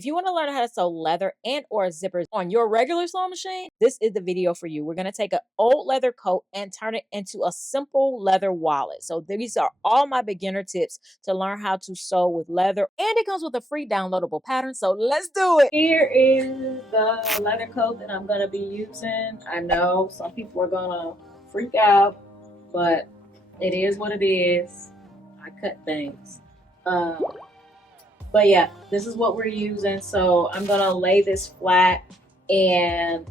If you want to learn how to sew leather and or zippers on your regular sewing machine, this is the video for you. We're going to take an old leather coat and turn it into a simple leather wallet. So these are all my beginner tips to learn how to sew with leather, and it comes with a free downloadable pattern. So let's do it. Here is the leather coat that I'm going to be using. I know some people are going to freak out, but it is what it is. I cut things. But yeah, this is what we're using. So I'm gonna lay this flat and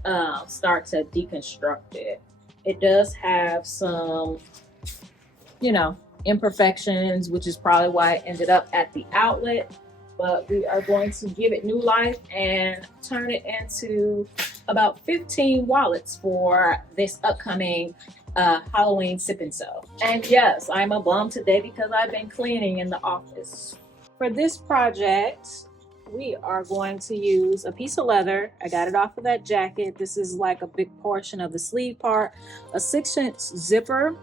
start to deconstruct it. It does have some, imperfections, which is probably why it ended up at the outlet. But we are going to give it new life and turn it into about 15 wallets for this upcoming Halloween sip and sew. And yes, I'm a bum today because I've been cleaning in the office. For this project, we are going to use a piece of leather. I got it off of that jacket. This is like a big portion of the sleeve part. A 6-inch zipper.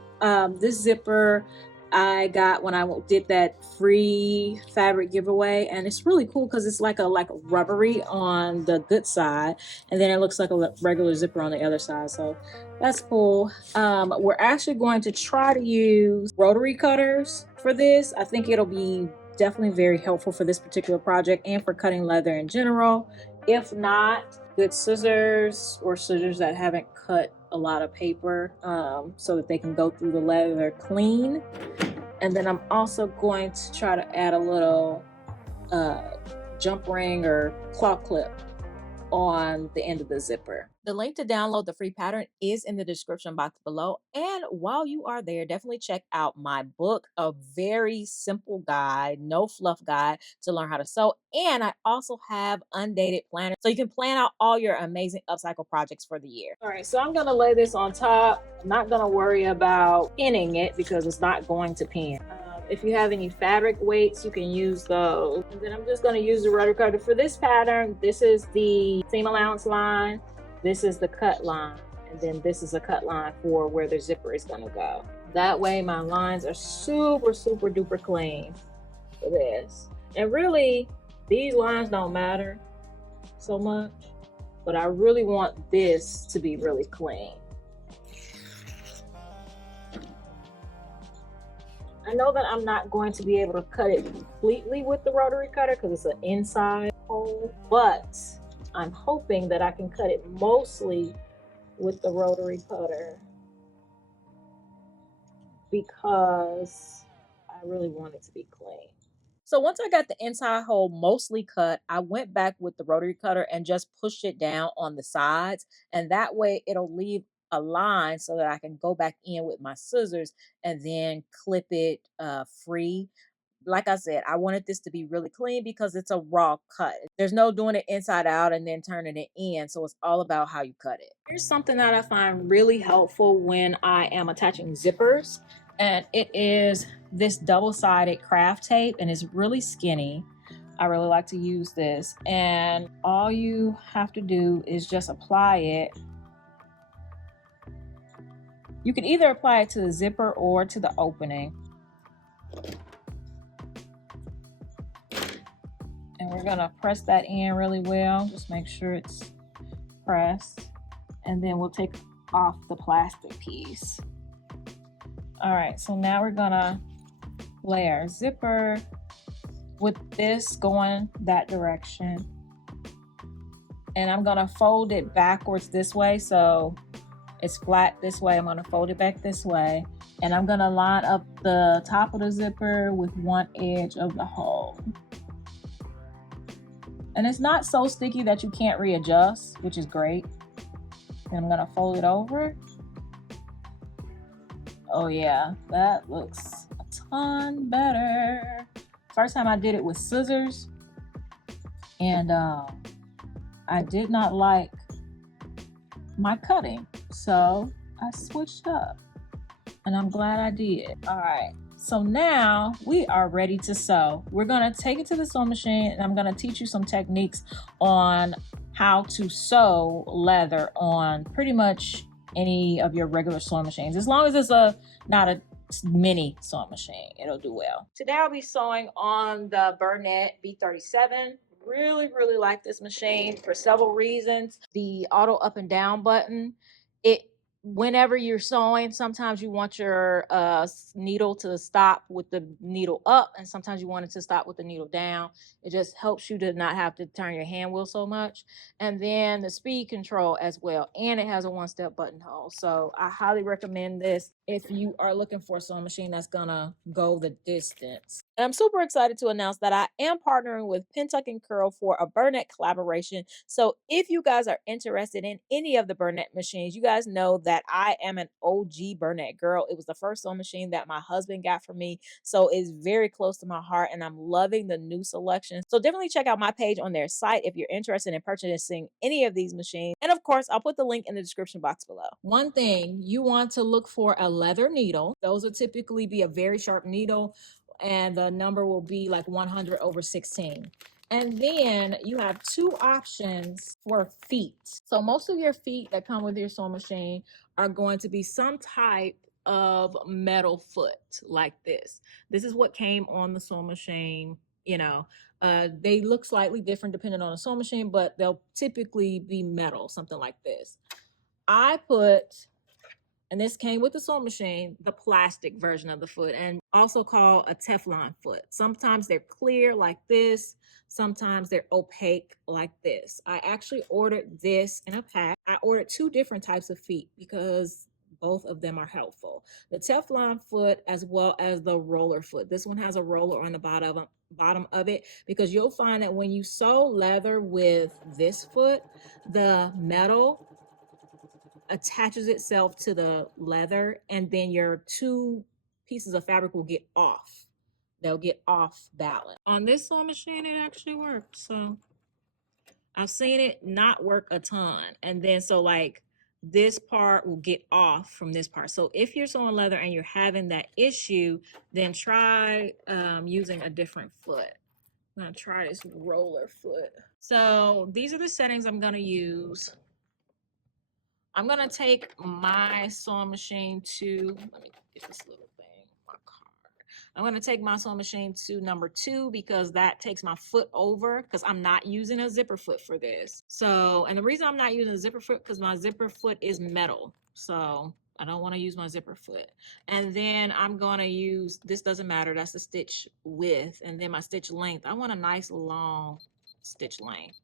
This zipper I got when I did that free fabric giveaway, and it's really cool because it's like a rubbery on the good side, and then it looks like a regular zipper on the other side. So that's cool. We're actually going to try to use rotary cutters for this. I think it'll be definitely very helpful for this particular project and for cutting leather in general. If not, good scissors or scissors that haven't cut a lot of paper, so that they can go through the leather clean. And then I'm also going to try to add a little jump ring or claw clip on the end of the zipper. The link to download the free pattern is in the description box below. And while you are there, definitely check out my book, a very simple guide, no fluff guide to learn how to sew. And I also have undated planners, so you can plan out all your amazing upcycle projects for the year. All right, so I'm gonna lay this on top. I'm not gonna worry about pinning it because it's not going to pin. If you have any fabric weights, you can use those. And then I'm just going to use the rotary cutter for this pattern. This is the seam allowance line. This is the cut line. And then this is a cut line for where the zipper is going to go. That way my lines are super, super duper clean for this. And really, these lines don't matter so much, but I really want this to be really clean. I know that I'm not going to be able to cut it completely with the rotary cutter because it's an inside hole, but I'm hoping that I can cut it mostly with the rotary cutter because I really want it to be clean. So once I got the inside hole mostly cut, I went back with the rotary cutter and just pushed it down on the sides, and that way it'll leave a line so that I can go back in with my scissors and then clip it free. Like I said, I wanted this to be really clean because it's a raw cut. There's no doing it inside out and then turning it in, so it's all about how you cut it. Here's something that I find really helpful when I am attaching zippers, and it is this double-sided craft tape, and it's really skinny. I really like to use this, and all you have to do is just apply it. You can either apply it to the zipper or to the opening. And we're gonna press that in really well. Just make sure it's pressed. And then we'll take off the plastic piece. All right, so now we're gonna lay our zipper with this going that direction. And I'm gonna fold it backwards this way, so it's flat this way. I'm going to fold it back this way, and I'm going to line up the top of the zipper with one edge of the hole. And it's not so sticky that you can't readjust, which is great. And I'm going to fold it over. Oh yeah, that looks a ton better. First time I did it with scissors, and I did not like my cutting, so I switched up, and I'm glad I did. All right, so now we are ready to sew. We're gonna take it to the sewing machine, and I'm gonna teach you some techniques on how to sew leather on pretty much any of your regular sewing machines. As long as it's not a mini sewing machine, it'll do well. Today I'll be sewing on the Bernette B37. really like this machine for several reasons. The auto up and down button, it whenever you're sewing, sometimes you want your needle to stop with the needle up, and sometimes you want it to stop with the needle down. It just helps you to not have to turn your hand wheel so much. And then the speed control as well, and it has a one-step buttonhole. So I highly recommend this if you are looking for a sewing machine that's gonna go the distance. And I'm super excited to announce that I am partnering with Pentuck and Curl for a Bernette collaboration. So if you guys are interested in any of the Bernette machines, you guys know that I am an OG Bernette girl. It was the first sewing machine that my husband got for me. So it's very close to my heart, and I'm loving the new selection. So definitely check out my page on their site if you're interested in purchasing any of these machines. And of course, I'll put the link in the description box below. One thing, you want to look for a leather needle. Those will typically be a very sharp needle, and the number will be like 100/16. And then you have two options for feet. So most of your feet that come with your sewing machine are going to be some type of metal foot like this. This is what came on the sewing machine. You know, they look slightly different depending on the sewing machine, but they'll typically be metal, something like this. I put, and this came with the sewing machine, the plastic version of the foot, and also called a Teflon foot. Sometimes they're clear like this. Sometimes they're opaque like this. I actually ordered this in a pack. I ordered two different types of feet because both of them are helpful. The Teflon foot as well as the roller foot. This one has a roller on the bottom of it, because you'll find that when you sew leather with this foot, the metal attaches itself to the leather, and then your two pieces of fabric will get off. They'll get off balance. On this sewing machine, it actually works. So I've seen it not work a ton. And then so like this part will get off from this part. So if you're sewing leather and you're having that issue, then try using a different foot. I'm gonna try this roller foot. So these are the settings I'm gonna use. I'm gonna take my sewing machine to, let me get this little thing, my card. I'm gonna take my sewing machine to number 2 because that takes my foot over, because I'm not using a zipper foot for this. So, and the reason I'm not using a zipper foot because my zipper foot is metal. So I don't want to use my zipper foot. And then I'm gonna use, this doesn't matter, that's the stitch width. And then my stitch length, I want a nice long stitch length.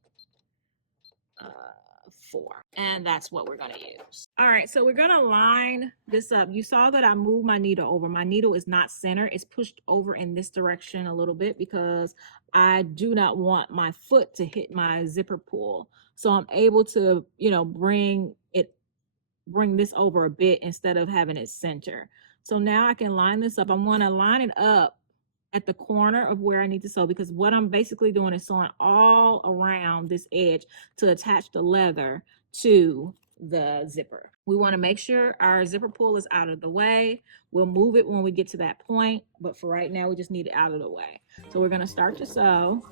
4, and that's what we're going to use. All right, so we're going to line this up. You saw that I moved my needle over. My needle is not center, it's pushed over in this direction a little bit because I do not want my foot to hit my zipper pull. So I'm able to, you know, bring this over a bit instead of having it center. So now I can line this up. I'm going to line it up at the corner of where I need to sew, because what I'm basically doing is sewing all around this edge to attach the leather to the zipper. We want to make sure our zipper pull is out of the way. We'll move it when we get to that point, but for right now we just need it out of the way. So we're going to start to sew.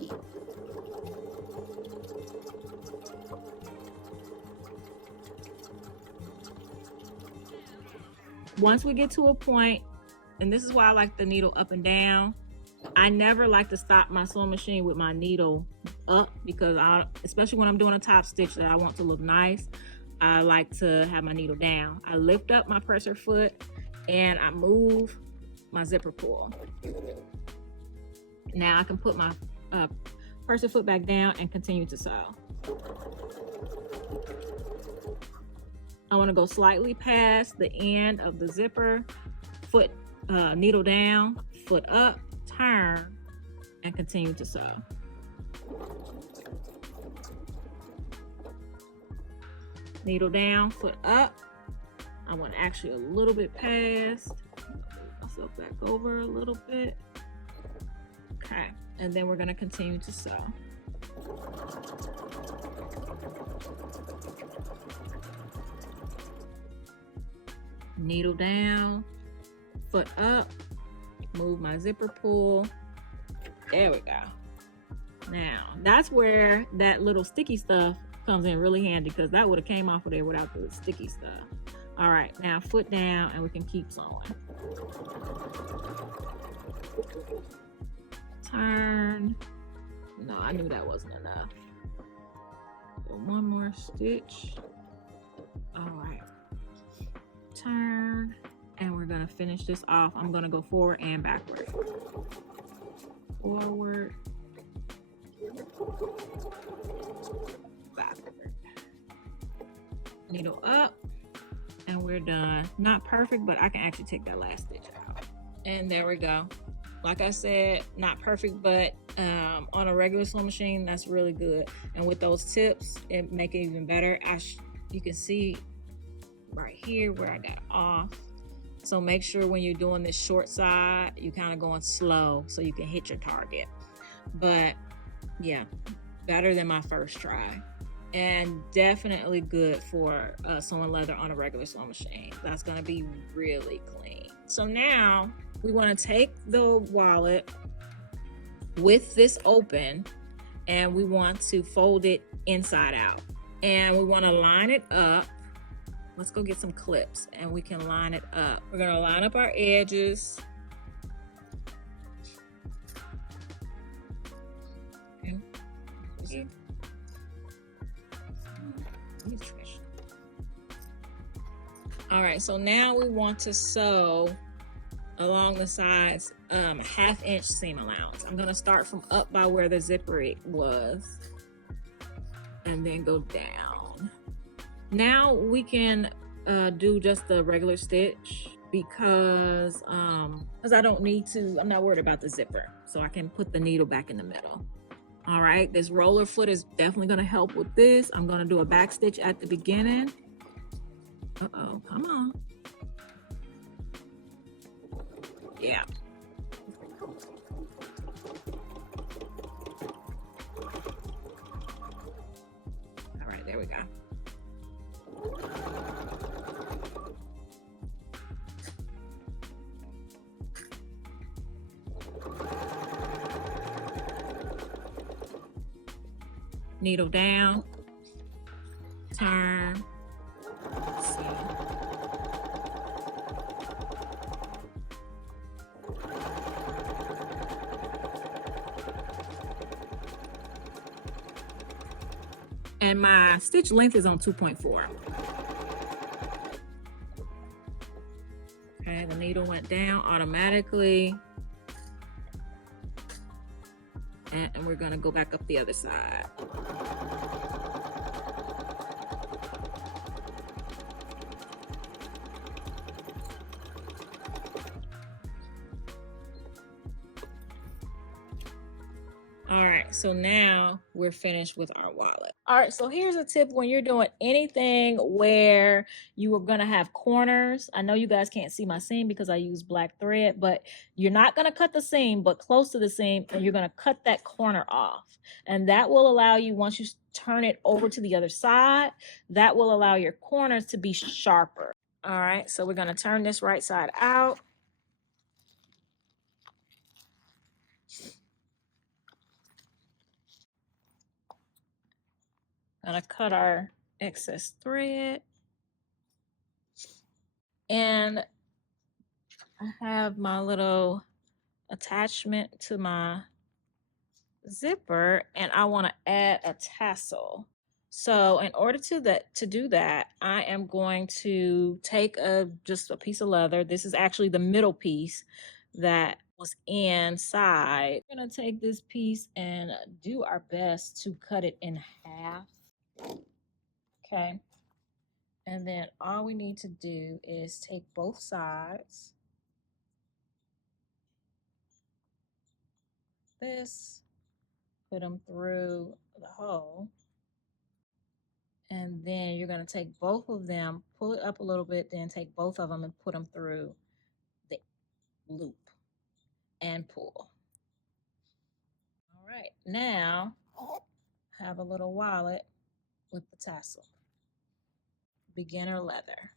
Once we get to a point, and this is why I like the needle up and down, I never like to stop my sewing machine with my needle up, because especially when I'm doing a top stitch that I want to look nice, I like to have my needle down. I lift up my presser foot and I move my zipper pull. Now I can put my presser foot back down and continue to sew. I want to go slightly past the end of the zipper, foot needle down, foot up, turn, and continue to sew. Needle down, foot up. I want actually a little bit past. Myself back over a little bit. Okay, and then we're going to continue to sew. Needle down, foot up, move my zipper pull. There we go. Now that's where that little sticky stuff comes in really handy, because that would have came off of there without the sticky stuff. All right, now foot down and we can keep sewing. Turn, No, I knew that wasn't enough. So one more stitch. All right. Turn, and we're gonna finish this off. I'm gonna go forward and backward. Forward, backward. Needle up, and we're done. Not perfect, but I can actually take that last stitch out. And there we go. Like I said, not perfect, but on a regular sewing machine, that's really good. And with those tips, it make it even better. You can see right here where I got off. So make sure when you're doing this short side, you kind of going slow so you can hit your target. But yeah, better than my first try. And definitely good for sewing leather on a regular sewing machine. That's gonna be really clean. So now we wanna take the wallet with this open, and we want to fold it inside out. And we wanna line it up. Let's go get some clips and we can line it up. We're gonna line up our edges. Okay. All right, so now we want to sew along the sides, 1/2 inch seam allowance. I'm gonna start from up by where the zipper was and then go down. Now we can do just the regular stitch because I don't need to, I'm not worried about the zipper. So I can put the needle back in the middle. All right, this roller foot is definitely gonna help with this. I'm gonna do a back stitch at the beginning. Uh-oh, come on. Yeah. All right, there we go. Needle down, turn, see. And my stitch length is on 2.4. Okay, the needle went down automatically. And we're gonna go back up the other side. All right, so now we're finished with our wallet. All right, so here's a tip when you're doing anything where you are gonna have corners. I know you guys can't see my seam because I use black thread, but you're not gonna cut the seam, but close to the seam, and you're gonna cut that corner off. And that will allow you, once you turn it over to the other side, that will allow your corners to be sharper. All right, so we're gonna turn this right side out. Gonna cut our excess thread. And I have my little attachment to my zipper, and I want to add a tassel. So in order to do that, I am going to take just a piece of leather. This is actually the middle piece that was inside. We're gonna take this piece and do our best to cut it in half. Okay. And then all we need to do is take both sides. This, put them through the hole. And then you're going to take both of them, pull it up a little bit, then take both of them and put them through the loop and pull. All right, now have a little wallet with the tassel. Beginner leather.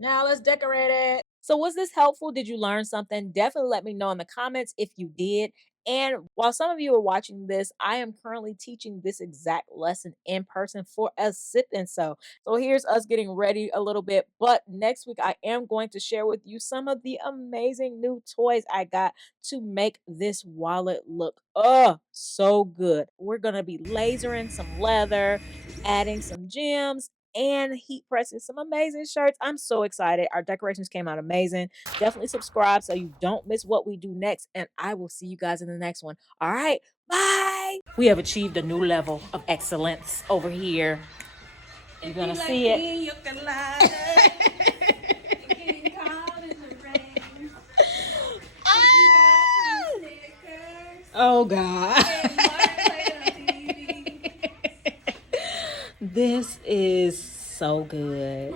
Now let's decorate it. So was this helpful? Did you learn something? Definitely let me know in the comments if you did. And while some of you are watching this, I am currently teaching this exact lesson in person for a sip and sew. So here's us getting ready a little bit. But next week, I am going to share with you some of the amazing new toys I got to make this wallet look so good. We're going to be lasering some leather, adding some gems, and heat pressing some amazing shirts. I'm so excited. Our decorations came out amazing. Definitely subscribe so you don't miss what we do next. And I will see you guys in the next one. All right. Bye. We have achieved a new level of excellence over here. You're going to see it. Oh, God. This is so good.